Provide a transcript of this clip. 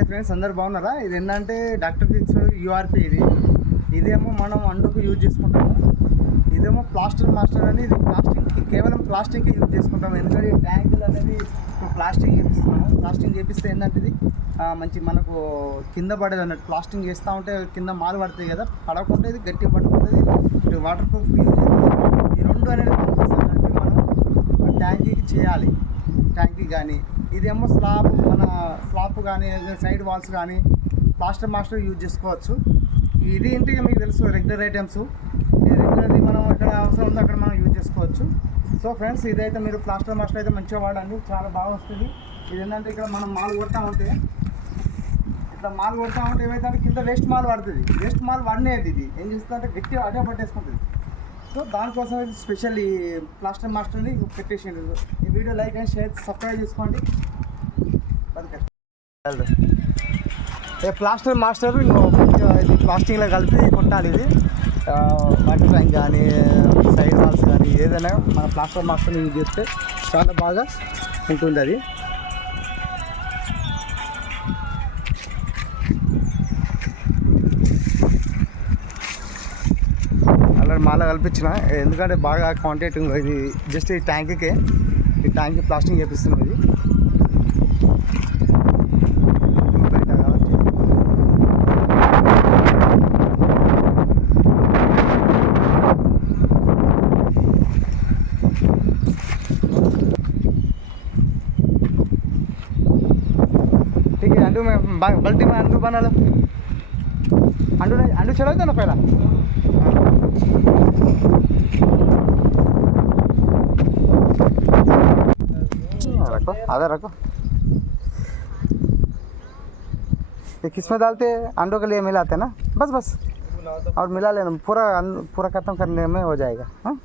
Hi friends, అందరు బాగున్నారా? ఇది ఏంటంటే డాక్టర్ ఫిక్స్డ్ యూఆర్పి. ఇదేమో మనం అండుకు యూజ్ చేసుకుంటాము. ఇదేమో ప్లాస్టర్ మాస్టర్ అని, ఇది ప్లాస్టింగ్కి, కేవలం ప్లాస్టింగ్కి యూజ్ చేసుకుంటాము. ఎందుకంటే ట్యాంకులు అనేది ప్లాస్టింగ్ చేపిస్తున్నాము. ప్లాస్టింగ్ చేపిస్తే ఏంటంటే ఇది మంచి మనకు కింద పడేది అన్నట్టు. ప్లాస్టింగ్ చేస్తూ ఉంటే కింద మాలు పడుతుంది కదా, పడకుండా ఇది గట్టిగా పడుకుంటుంది. వాటర్ ప్రూఫ్ యూజ్ అవుతుంది. ఈ రెండు అనేది కంపల్సరీ కలిపి మనం ట్యాంకీకి చేయాలి. ట్యాంకీ కానీ ఇదేమో మన స్లాబ్ కానీ సైడ్ వాల్స్ కానీ ప్లాస్టర్ మాస్టర్ యూజ్ చేసుకోవచ్చు. ఇది ఇంటికి మీకు తెలుసు రెగ్యులర్ ఐటమ్స్. ఇది రెగ్యులర్ది మనం ఎక్కడ అవసరం ఉందో అక్కడ మనం యూజ్ చేసుకోవచ్చు. సో ఫ్రెండ్స్, ఇదైతే మీరు ప్లాస్టర్ మాస్టర్ అయితే మంచిగా వాడండి, చాలా బాగా వస్తుంది. ఇది ఏంటంటే ఇక్కడ మనం మాల్ కొడతా ఉంటే, ఇట్లా మాల్ కొడతా ఉంటే ఏమైతే కింద వేస్ట్ మాల్ పడుతుంది. వేస్ట్ మాల్ పడినేది ఇది ఏం చేస్తుందంటే గట్టిగా అటే పట్టేసుకుంటుంది. సో దానికోసం ఇది స్పెషల్ ఈ ప్లాస్టర్ మాస్టర్ని పెట్టేసిండు. ఈ video like and share subscribe చేసుకోండి. ప్లాస్టర్ మాస్టర్ ఇది ప్లాస్టింగ్లో కలిపి కొట్టాలి. ఇది వాటర్ ట్యాంక్ కానీ సైడ్ వాల్స్ కానీ ఏదైనా మన ప్లాస్టర్ మాస్టర్ని యూజ్ చేస్తే చాలా బాగా ఉంటుంది. అది అలా మాల కల్పించిన, ఎందుకంటే బాగా క్వాంటిటీ ఇది జస్ట్ ఈ ట్యాంక్కే, ఈ ట్యాంక్ ప్లాస్టింగ్ చేపిస్తున్నాం. ఇది బయట కాబట్టి ठीक है। अंडू में बाल्टी में अंडू बना लो। अंडू चला दो ना पहला। रखो, आधा रखो। ये किस में डालते हैं? अंडों के लिए मिलाते हैं ना, बस और मिला लेना, पूरा खत्म करने में हो जाएगा। हाँ।